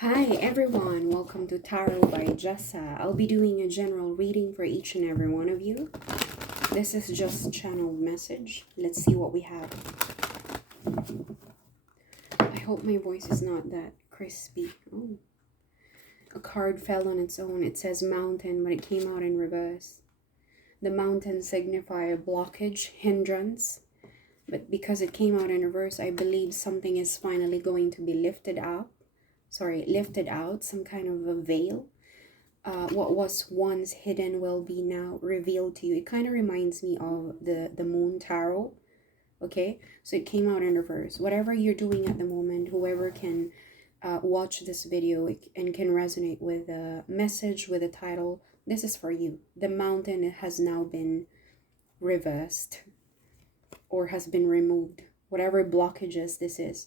Hi everyone, welcome to Tarot by Jessa. I'll be doing a general reading for each and every one of you. This is just channeled message. Let's see what we have. I hope my voice is not that crispy. Oh, a card fell on its own. It says mountain, but it came out in reverse. The mountain signify a blockage, hindrance. But because it came out in reverse, I believe something is finally going to be lifted out. Some kind of a veil. What was once hidden will be now revealed to you. It kind of reminds me of the moon tarot. Okay, so it came out in reverse. Whatever you're doing at the moment, whoever can watch this video and can resonate with the message, with the title, this is for you. The mountain has now been reversed or has been removed. Whatever blockages this is.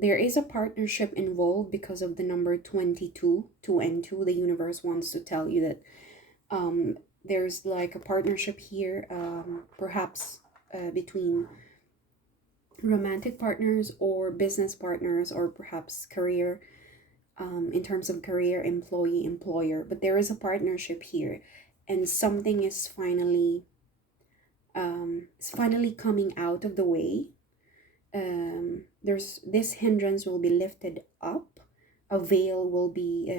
There is a partnership involved because of the number 22, 2 and 2. The universe wants to tell you that there's like a partnership here, perhaps between romantic partners or business partners, or perhaps career, in terms of career, employee, employer. But there is a partnership here, and something is finally coming out of the way. There's this hindrance will be lifted up. A veil will be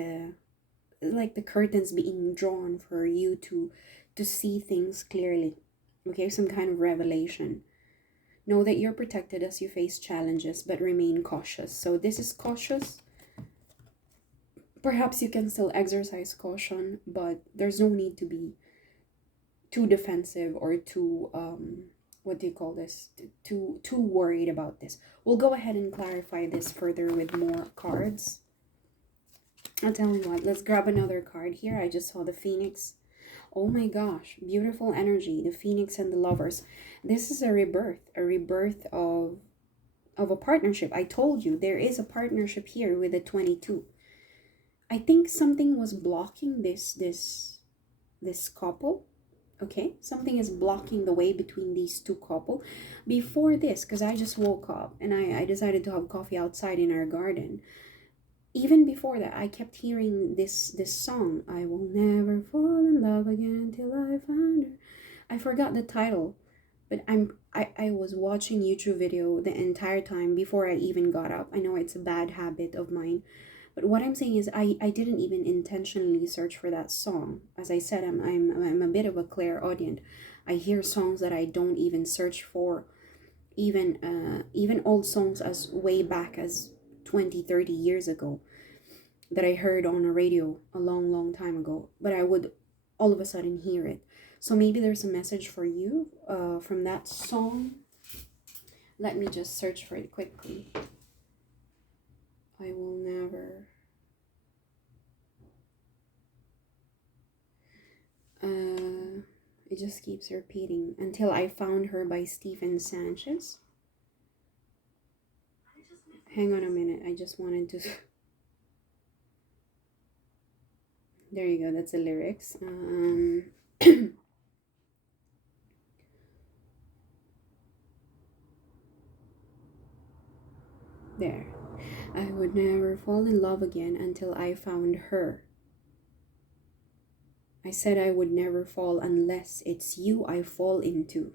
like the curtains being drawn for you to see things clearly. Okay, some kind of revelation. Know that you're protected as you face challenges, but remain cautious. So this is cautious. Perhaps you can still exercise caution, but there's no need to be too defensive or too what do you call this, too worried about this. We'll go ahead and clarify this further with more cards. I'll tell you what, let's grab another card here. I just saw the Phoenix. Oh my gosh, beautiful energy, the Phoenix and the Lovers. This is a rebirth of a partnership. I told you there is a partnership here with the 22. I think something was blocking this couple. Okay, something is blocking the way between these two couple. Before this, because I just woke up and I decided to have coffee outside in our garden. Even before that, I kept hearing this song. I will never fall in love again till I find her. I forgot the title, but I was watching YouTube video the entire time before I even got up. I know it's a bad habit of mine. But what I'm saying is I didn't even intentionally search for that song. As I said, I'm a bit of a clairaudient. I hear songs that I don't even search for. Even old songs as way back as 20-30 years ago that I heard on a radio a long time ago. But I would all of a sudden hear it. So maybe there's a message for you from that song. Let me just search for it quickly. I will never. It just keeps repeating. Until I Found Her by Stephen Sanchez. Hang on a minute. I just wanted to. There you go. That's the lyrics. There. I would never fall in love again until I found her. I said I would never fall unless it's you I fall into.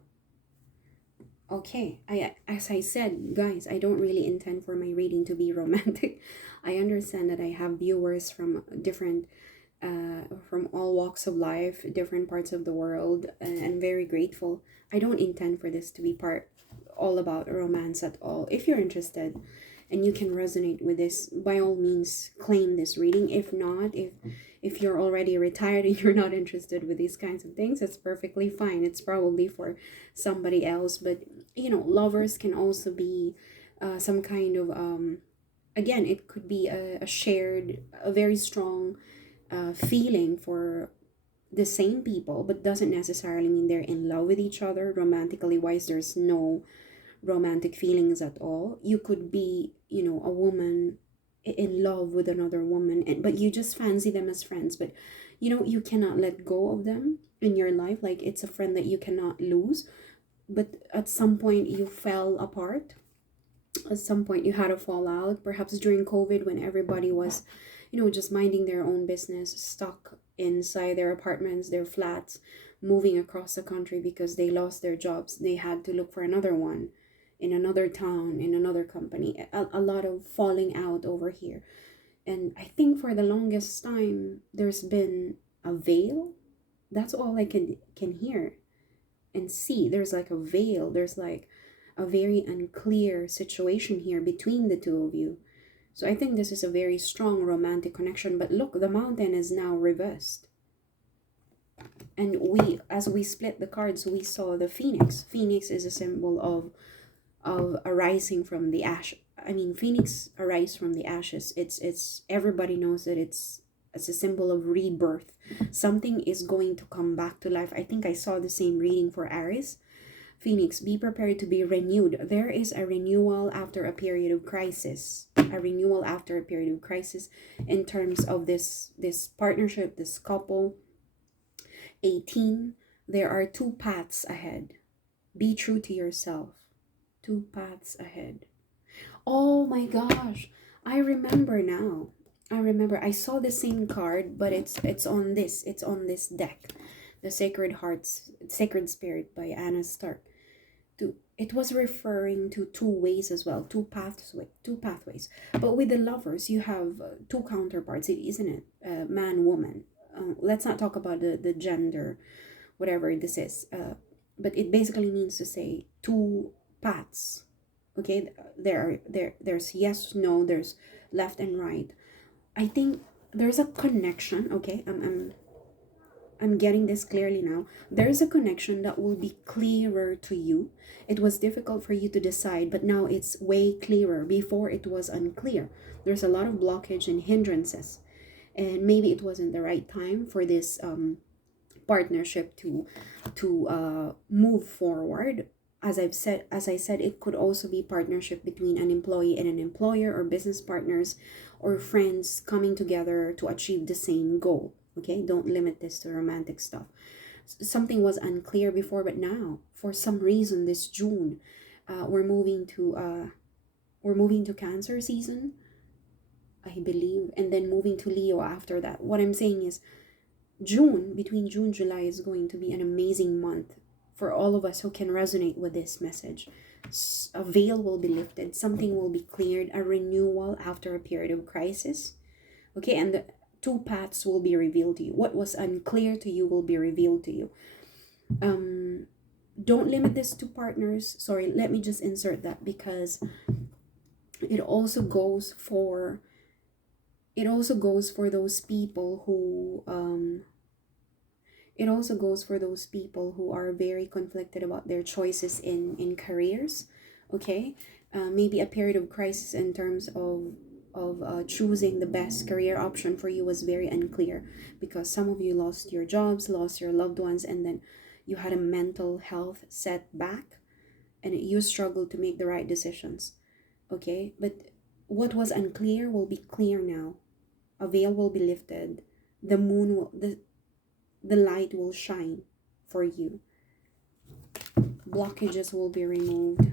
Okay, as I said, guys, I don't really intend for my reading to be romantic. I understand that I have viewers from different, from all walks of life, different parts of the world, and I'm very grateful. I don't intend for this to be all about romance at all. If you're interested and you can resonate with this, by all means claim this reading. If not, if you're already retired and you're not interested with these kinds of things, it's perfectly fine. It's probably for somebody else. But you know, lovers can also be some kind of again, it could be a shared, a very strong feeling for the same people, but doesn't necessarily mean they're in love with each other. Romantically wise, there's no romantic feelings at all. You could be, you know, a woman in love with another woman, but you just fancy them as friends, but you know, you cannot let go of them in your life. Like, it's a friend that you cannot lose, but at some point you fell apart. At some point you had a fallout, perhaps during COVID, when everybody was, just minding their own business, stuck inside their apartments, their flats, moving across the country because they lost their jobs. They had to look for another one in another town, in another company. A lot of falling out over here. And I think for the longest time there's been a veil. That's all I can hear and see. There's like a veil. There's like a very unclear situation here between the two of you. So I think this is a very strong romantic connection. But look, the mountain is now reversed. And as we split the cards, we saw the phoenix. Phoenix is a symbol of arising from the ash. I mean, phoenix arise from the ashes. It's everybody knows that it's a symbol of rebirth. Something is going to come back to life. I think I saw the same reading for Aries. Phoenix, be prepared to be renewed. There is a renewal after a period of crisis. A renewal after a period of crisis in terms of this partnership, this couple. 18, there are two paths ahead. Be true to yourself. Two paths ahead. Oh my gosh, I remember now. I saw the same card, but it's on this deck. The Sacred Spirit by Anna Stark. It was referring to two ways as well, two pathways. But with the lovers, you have two counterparts, isn't it? Man, woman. Let's not talk about the gender, whatever this is. But it basically means to say two paths. Okay, there's yes, no, there's left and right. I think there's a connection. Okay, I'm getting this clearly now. There's a connection that will be clearer to you. It was difficult for you to decide, but now it's way clearer. Before it was unclear. There's a lot of blockage and hindrances, and maybe it wasn't the right time for this partnership to move forward. As I said, it could also be partnership between an employee and an employer, or business partners, or friends coming together to achieve the same goal. Okay, don't limit this to romantic stuff. Something was unclear before, but now, for some reason, this June, we're moving to Cancer season, I believe, and then moving to Leo after that. What I'm saying is, between June July is going to be an amazing month for all of us who can resonate with this message. A veil will be lifted, something will be cleared, a renewal after a period of crisis. Okay, and the two paths will be revealed to you. What was unclear to you will be revealed to you. Don't limit this to partners. Sorry, let me just insert that, because it also goes for those people who are very conflicted about their choices in careers. Okay, maybe a period of crisis in terms of choosing the best career option for you was very unclear, because some of you lost your jobs, lost your loved ones, and then you had a mental health setback, and you struggled to make the right decisions. Okay, but what was unclear will be clear now. A veil will be lifted. The moon will the light will shine for you. Blockages will be removed.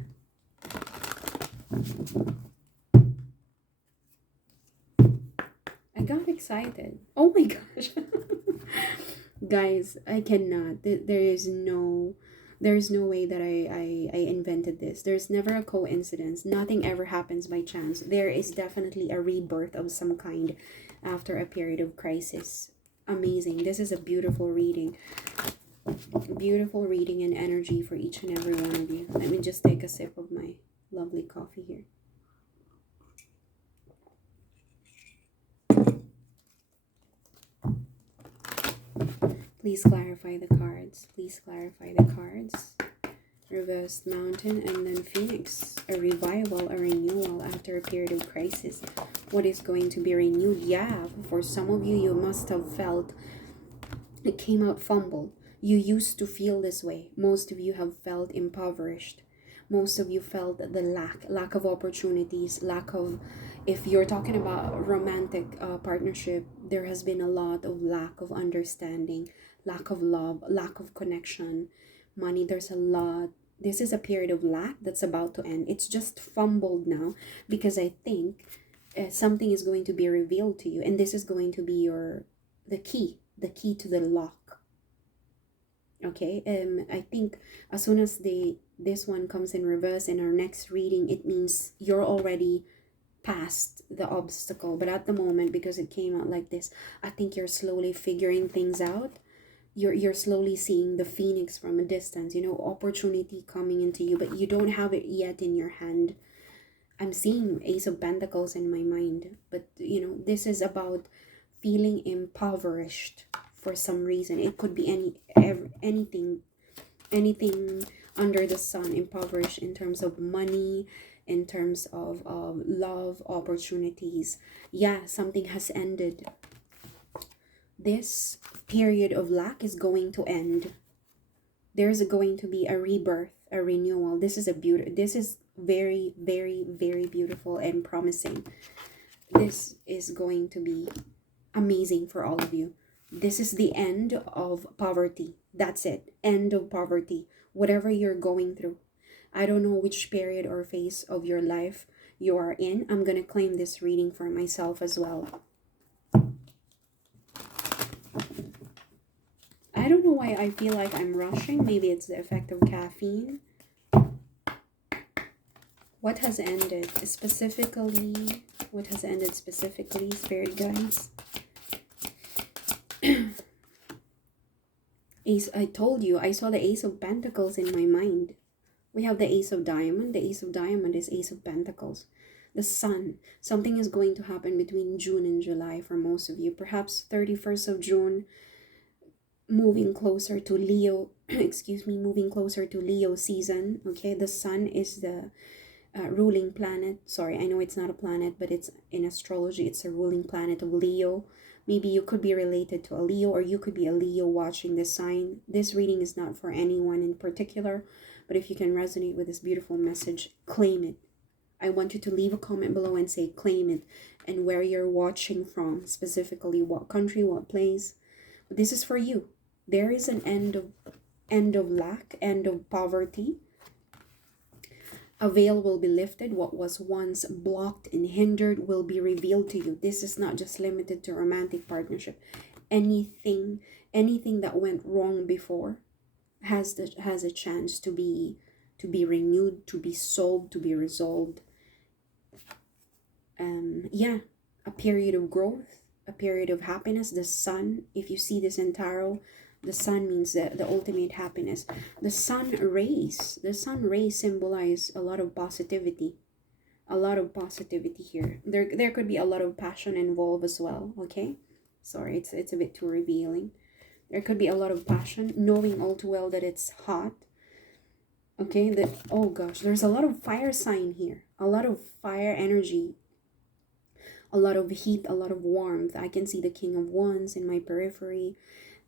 I got excited. Oh my gosh. Guys, I cannot. There's no way that I invented this. There's never a coincidence. Nothing ever happens by chance. There is definitely a rebirth of some kind after a period of crisis. Amazing. This is a beautiful reading. Beautiful reading and energy for each and every one of you. Let me just take a sip of my lovely coffee here. Please clarify the cards. Please clarify the cards. Reversed mountain, and then phoenix. A revival, a renewal after a period of crisis. What is going to be renewed? Yeah, for some of you, you must have felt it came out fumbled. You used to feel this way. Most of you have felt impoverished. Most of you felt the lack of opportunities, lack of, if you're talking about romantic partnership, there has been a lot of lack of understanding, lack of love, lack of connection, money. There's a lot. This is a period of lack that's about to end. It's just fumbled now because I think something is going to be revealed to you, and this is going to be your the key to the lock. Okay, I think as soon as this one comes in reverse in our next reading, it means you're already past the obstacle. But at the moment, because it came out like this, I think you're slowly figuring things out. You're slowly seeing the phoenix from a distance, you know, opportunity coming into you, but you don't have it yet in your hand. I'm seeing Ace of Pentacles in my mind, but you know, this is about feeling impoverished for some reason. It could be anything under the sun. Impoverished in terms of money, in terms of love, opportunities. Yeah, something has ended. This period of lack is going to end. There's going to be a rebirth, a renewal. This is this is very, very, very beautiful and promising. This is going to be amazing for all of you. This is the end of poverty. That's it. End of poverty. Whatever you're going through. I don't know which period or phase of your life you are in. I'm going to claim this reading for myself as well. I don't know why I feel like I'm rushing. Maybe it's the effect of caffeine. What has ended specifically? What has ended specifically, spirit guides? Ace, I told you, I saw the Ace of Pentacles in my mind. We have the Ace of Diamond. The Ace of Diamond is Ace of Pentacles. The Sun. Something is going to happen between June and July for most of you. Perhaps 31st of June, moving closer to Leo. Excuse me, moving closer to Leo season. Okay, the Sun is the ruling planet. Sorry, I know it's not a planet, but it's in astrology. It's a ruling planet of Leo. Maybe you could be related to a Leo, or you could be a Leo watching this sign. This reading is not for anyone in particular, but if you can resonate with this beautiful message, claim it. I want you to leave a comment below and say claim it, and where you're watching from, specifically what country, what place. But this is for you. There is an end of lack, end of poverty. A veil will be lifted. What was once blocked and hindered will be revealed to you. This is not just limited to romantic partnership. Anything that went wrong before has a chance to be renewed, to be solved, to be resolved. Yeah, a period of growth, a period of happiness. The Sun, if you see this in tarot, the Sun means the ultimate happiness. The sun rays symbolize a lot of positivity. A lot of positivity here. There could be a lot of passion involved as well, okay? Sorry, it's a bit too revealing. There could be a lot of passion, knowing all too well that it's hot. Okay, oh gosh, there's a lot of fire sign here. A lot of fire energy. A lot of heat, a lot of warmth. I can see the King of Wands in my periphery,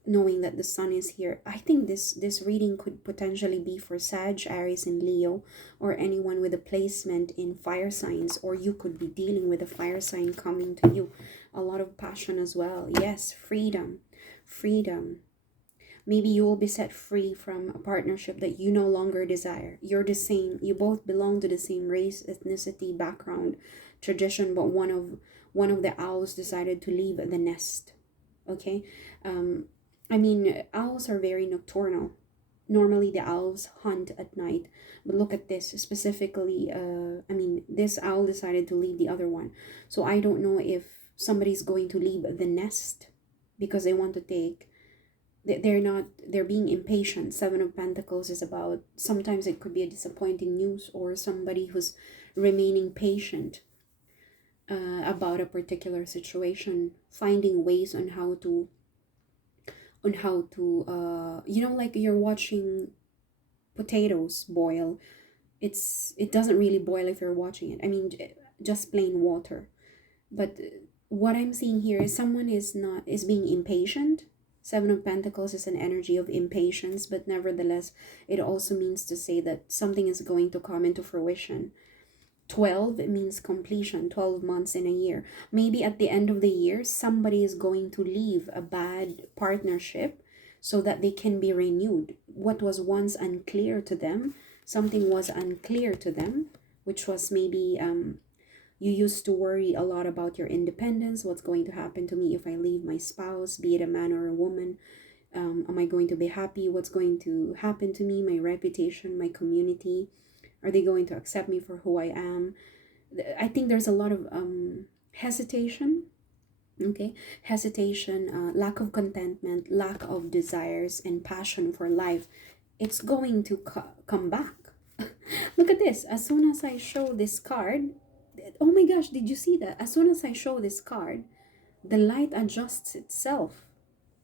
knowing that the Sun is here. I think this reading could potentially be for Sag, Aries, and Leo, or anyone with a placement in fire signs, or you could be dealing with a fire sign coming to you. A lot of passion as well. Yes, freedom. Maybe you will be set free from a partnership that you no longer desire. You're the same. You both belong to the same race, ethnicity, background, tradition, but one of the owls decided to leave the nest. Okay. I mean, owls are very nocturnal. Normally, the owls hunt at night. But look at this specifically. I mean, this owl decided to leave the other one. So I don't know if somebody's going to leave the nest because they want to take. They're being impatient. Seven of Pentacles is about, sometimes it could be a disappointing news, or somebody who's remaining patient about a particular situation, finding ways on how to you know, like you're watching potatoes boil. It doesn't really boil if you're watching it. I mean, just plain water. But what I'm seeing here is someone is being impatient. Seven of Pentacles is an energy of impatience, but nevertheless, it also means to say that something is going to come into fruition. 12 means completion, 12 months in a year. Maybe at the end of the year, somebody is going to leave a bad partnership so that they can be renewed. What was once unclear to them, something was unclear to them, which was maybe you used to worry a lot about your independence. What's going to happen to me if I leave my spouse, be it a man or a woman? Am I going to be happy? What's going to happen to me, my reputation, my community? Are they going to accept me for who I am? I think there's a lot of hesitation. Okay, hesitation, lack of contentment, lack of desires and passion for life. It's going to come back. Look at this. As soon as I show this card, oh my gosh, did you see that? As soon as I show this card, the light adjusts itself.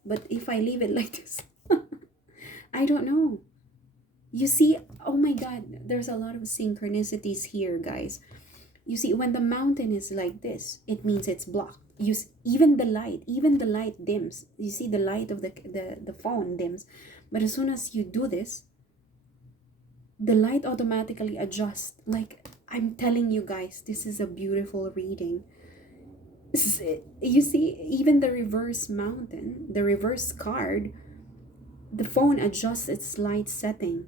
But if I leave it like this, I don't know. You see, oh my God, there's a lot of synchronicities here, guys. You see, when the mountain is like this, it means it's blocked. Even the light dims. You see, the light of the phone dims. But as soon as you do this, the light automatically adjusts. Like, I'm telling you guys, this is a beautiful reading. You see, even the reverse mountain, the reverse card, the phone adjusts its light setting.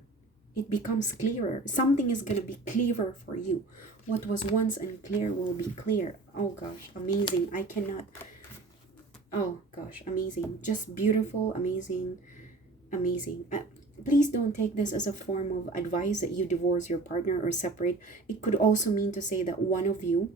It becomes clearer. Something is going to be clearer for you. What was once unclear will be clear. Oh gosh, amazing. I cannot. Oh gosh, amazing. Just beautiful, amazing, amazing. Please don't take this as a form of advice that you divorce your partner or separate. It could also mean to say that one of you,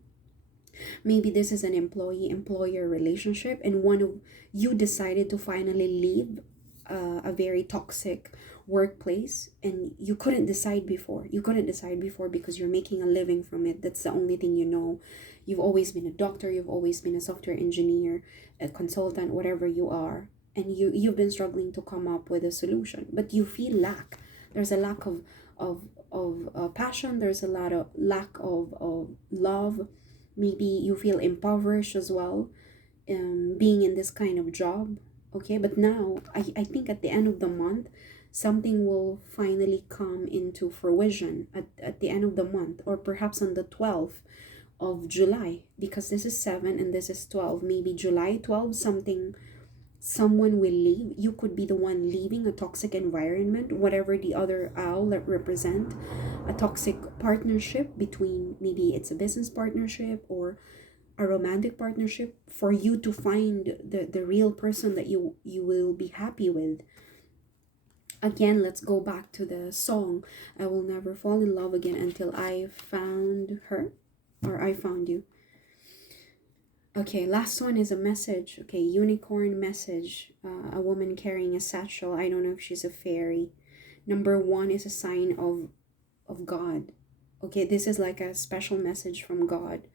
maybe this is an employee-employer relationship, and one of you decided to finally leave a very toxic workplace, and you couldn't decide before. You couldn't decide before because you're making a living from it. That's the only thing you know. You've always been a doctor, you've always been a software engineer, a consultant, whatever you are, and you've been struggling to come up with a solution, but you feel lack. There's a lack of passion. There's a lot of lack of love. Maybe you feel impoverished as well, being in this kind of job. Okay, but now I think at the end of the month, something will finally come into fruition at the end of the month, or perhaps on the 12th of July, because this is 7 and this is 12. Maybe July 12, someone will leave. You could be the one leaving a toxic environment, whatever the other owl that represent, a toxic partnership between, maybe it's a business partnership or a romantic partnership, for you to find the real person that you will be happy with. Again, let's go back to the song. I will never fall in love again until I found her, or I found you. Okay, last one is a message. Okay, unicorn message. A woman carrying a satchel. I don't know if she's a fairy. Number 1 is a sign of God. Okay, this is like a special message from God.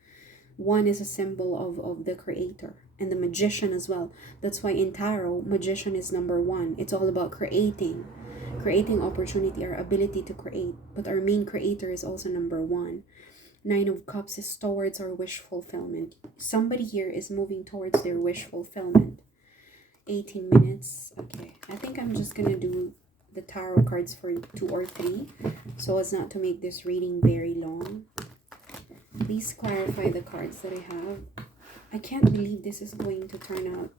1 is a symbol of the creator and the magician as well. That's why in tarot, magician is number 1. It's all about creating opportunity, our ability to create. But our main creator is also number 1. 9 of Cups is towards our wish fulfillment. Somebody here is moving towards their wish fulfillment. 18 minutes. Okay, I think I'm just gonna do the tarot cards for 2 or 3 so as not to make this reading very long. Please clarify the cards that I have. I can't believe this is going to turn out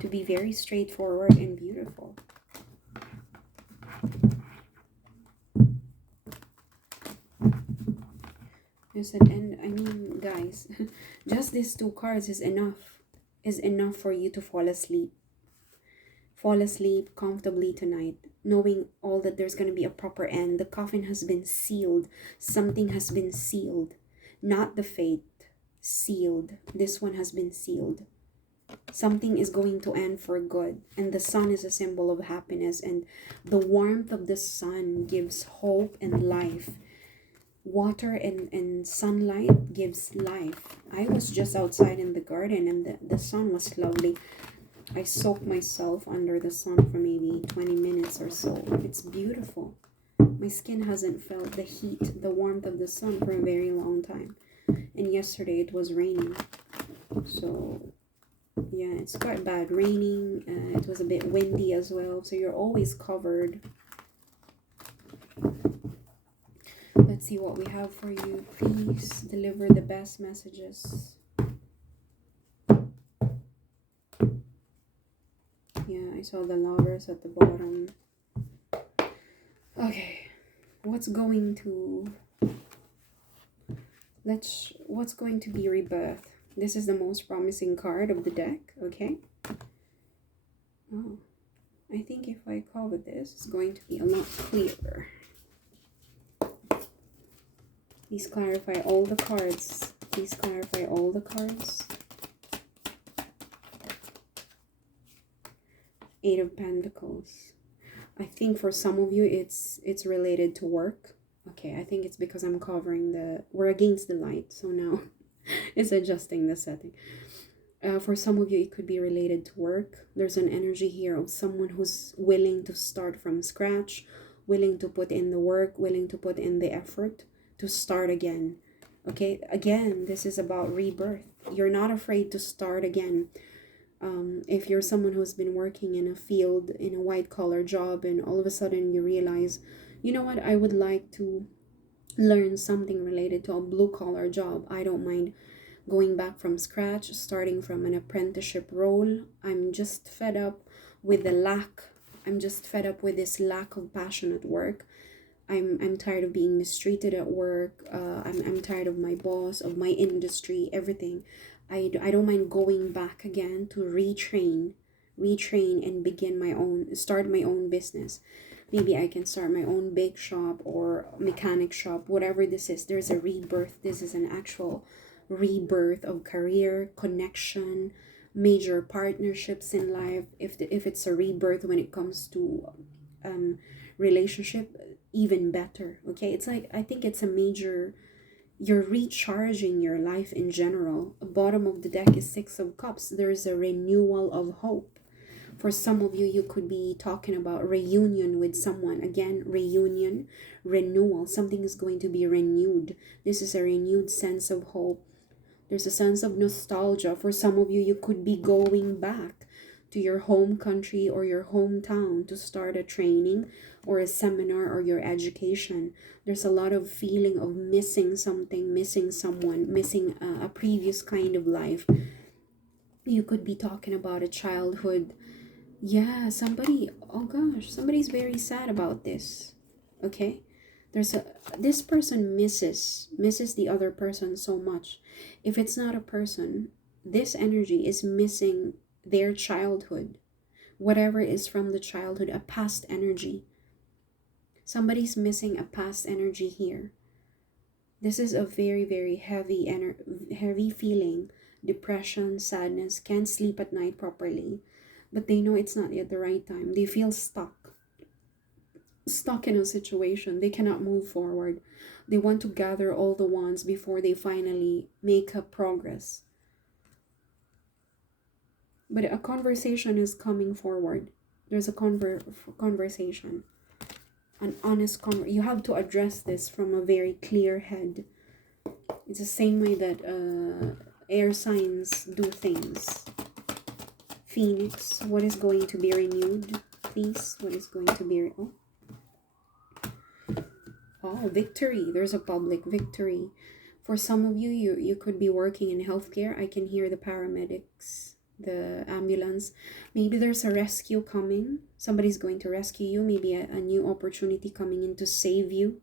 to be very straightforward and beautiful. And I mean, guys, just these 2 cards is enough for you to fall asleep comfortably tonight, knowing all that there's going to be a proper end. The coffin has been sealed. Something has been sealed, not the fate. Sealed. This one has been sealed. Something is going to end for good, and the sun is a symbol of happiness, and the warmth of the sun gives hope and life. Water and sunlight gives life. I was just outside in the garden, and the sun was lovely. I soaked myself under the sun for maybe 20 minutes or so. It's beautiful. My skin hasn't felt the heat, the warmth of the sun for a very long time. And yesterday it was raining. So yeah, it's quite bad. Raining. It was a bit windy as well. So you're always covered. Let's see what we have for you. Please deliver the best messages. Yeah, I saw the lovers at the bottom. Okay. what's going to what's going to be rebirth? This is the most promising card of the deck, okay? Oh, I think if I cover this, it's going to be a lot clearer. Please clarify all the cards. Please clarify all the cards. Eight of Pentacles. I think for some of you it's related to work. Okay, I think it's because I'm covering we're against the light, so now it's adjusting the setting. For some of you, it could be related to work. There's an energy here of someone who's willing to start from scratch, willing to put in the work, willing to put in the effort to start again. Okay, again, this is about rebirth. You're not afraid to start again. If you're someone who's been working in a field, in a white collar job, and all of a sudden you realize, you know what, I would like to learn something related to a blue collar job. I don't mind going back from scratch, starting from an apprenticeship role. I'm just fed up with the lack. I'm just fed up with this lack of passion at work. I'm tired of being mistreated at work. I'm tired of my boss, of my industry, everything. I don't mind going back again to retrain and start my own business. Maybe I can start my own bake shop or mechanic shop, whatever this is. There's a rebirth. This is an actual rebirth of career, connection, major partnerships in life. If it's a rebirth when it comes to relationship, even better. Okay, it's like, I think it's a major, you're recharging your life in general. Bottom of the deck is Six of Cups. There's a renewal of hope. For some of you, you could be talking about reunion with someone. Again, reunion, renewal. Something is going to be renewed. This is a renewed sense of hope. There's a sense of nostalgia. For some of you, you could be going back to your home country or your hometown to start a training or a seminar or your education. There's a lot of feeling of missing something, missing someone, missing a previous kind of life. You could be talking about a childhood. Yeah, somebody's very sad about this. Okay? This person misses the other person so much. If it's not a person, this energy is missing their childhood. Whatever is from the childhood, a past energy. Somebody's missing a past energy here. This is a very, very heavy feeling. Depression, sadness, can't sleep at night properly. But they know it's not yet the right time. They feel stuck in a situation. They cannot move forward. They want to gather all the wands before they finally make a progress. But a conversation is coming forward. There's a conversation. An honest conversation. You have to address this from a very clear head. It's the same way that air signs do things. Phoenix, what is going to be renewed? Please, what is going to be... Oh, victory. There's a public victory. For some of you, you could be working in healthcare. I can hear the paramedics, the ambulance. Maybe there's a rescue coming. Somebody's going to rescue you. Maybe a new opportunity coming in to save you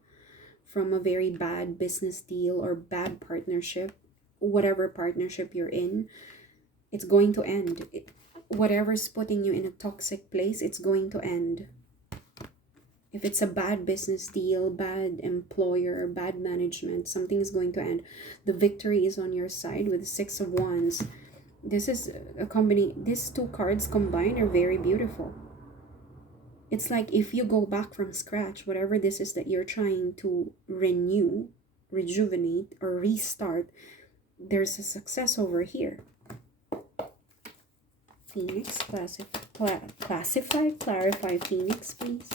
from a very bad business deal or bad partnership. Whatever partnership you're in, it's going to end. Whatever's putting you in a toxic place, it's going to end. If it's a bad business deal, bad employer, bad management, something is going to end. The victory is on your side with the Six of Wands. This is a combination. These two cards combined are very beautiful. It's like if you go back from scratch, whatever this is that you're trying to renew, rejuvenate, or restart, there's a success over here. Phoenix, clarify Phoenix, please.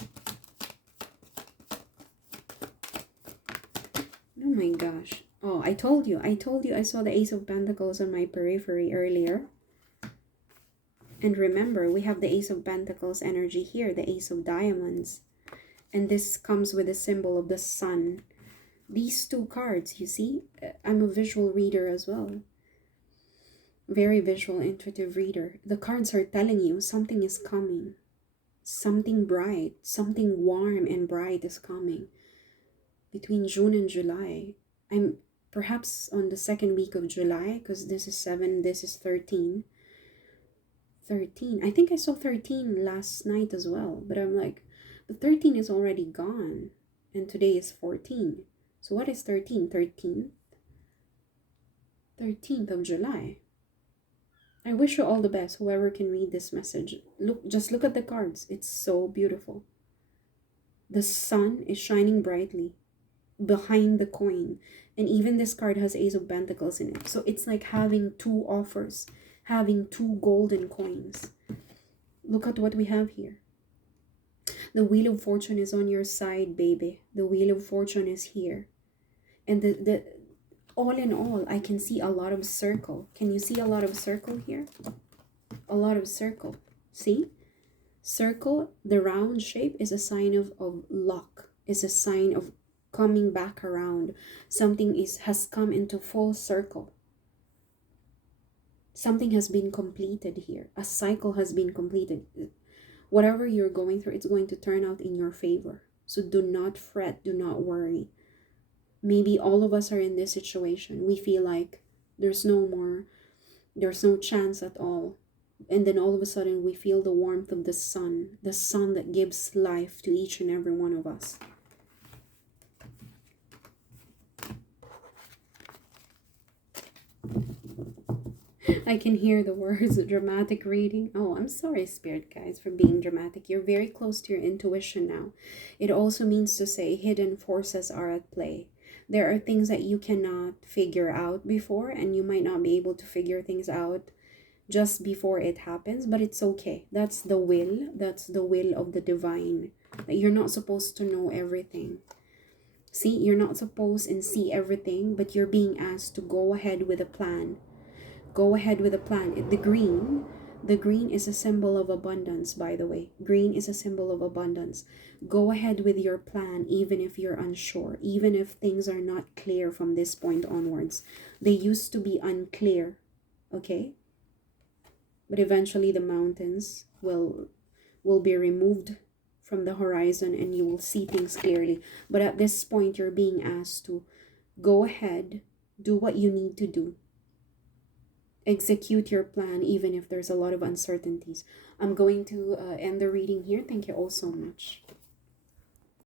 Oh my gosh. Oh, I told you I saw the Ace of Pentacles on my periphery earlier. And remember, we have the Ace of Pentacles energy here, the Ace of Diamonds. And this comes with a symbol of the sun. These two cards, you see, I'm a visual reader as well. Very visual, intuitive reader. The cards are telling you something is coming. Something bright, something warm and bright is coming. between June and July. I'm perhaps on the second week of July, because this is 7, this is 13. 13. I think I saw 13 last night as well, but I'm like, but 13 is already gone, and today is 14. So what is 13? 13th of July. I wish you all the best, whoever can read this message. Look, just look at the cards. It's so beautiful. The sun is shining brightly behind the coin, and even this card has Ace of Pentacles in it. So it's like having two offers, having two golden coins. Look at what we have here. The Wheel of Fortune is on your side, baby. The Wheel of Fortune is here. And the all in all, I can see a lot of circle. Can you see a lot of circle here? A lot of circle. See? Circle, the round shape, is a sign of luck, is a sign of coming back around. Something has come into full circle. Something has been completed here. A cycle has been completed. Whatever you're going through, it's going to turn out in your favor. So do not fret, do not worry. Maybe all of us are in this situation. We feel like there's no chance at all. And then all of a sudden we feel the warmth of the sun that gives life to each and every one of us. I can hear the words dramatic reading. Oh, I'm sorry, Spirit guides, for being dramatic. You're very close to your intuition now. It also means to say hidden forces are at play. There are things that you cannot figure out before, and you might not be able to figure things out just before it happens, but it's okay. That's the will. That's the will of the divine. That you're not supposed to know everything. See, you're not supposed and see everything, but you're being asked to go ahead with a plan. Go ahead with a plan. The green is a symbol of abundance, by the way. Green is a symbol of abundance. Go ahead with your plan, even if you're unsure, even if things are not clear from this point onwards. They used to be unclear, okay? But eventually the mountains will be removed from the horizon and you will see things clearly. But at this point, you're being asked to go ahead, do what you need to do. Execute your plan, even if there's a lot of uncertainties. I'm going to end the reading here. Thank you all so much.